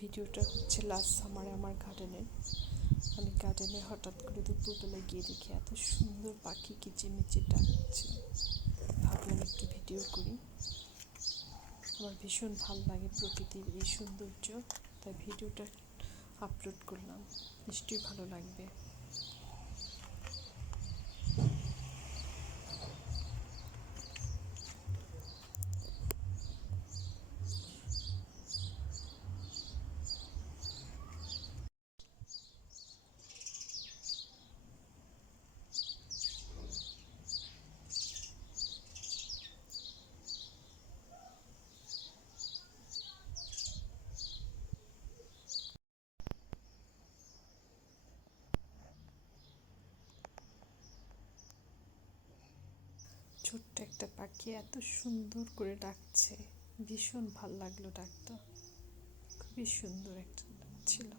ভিডিওটা হচ্ছে লাস্ট সামারে আমার গার্ডেনের। আমি গার্ডেনে হঠাৎ করে দুপুরবেলা গিয়ে দেখি এত সুন্দর পাখি কিচিমিচি ডাকছে। ভাবলাম একটু ভিডিও করি। আমার ভীষণ ভালো লাগে প্রকৃতির এই সৌন্দর্য, তাই ভিডিওটা আপলোড করলাম। নিশ্চয়ই ভালো লাগবে। ছোট্ট একটা পাখি এত সুন্দর করে ডাকছে, ভীষণ ভাল লাগলো ডাকটা। খুবই সুন্দর একটা ডাক ছিল।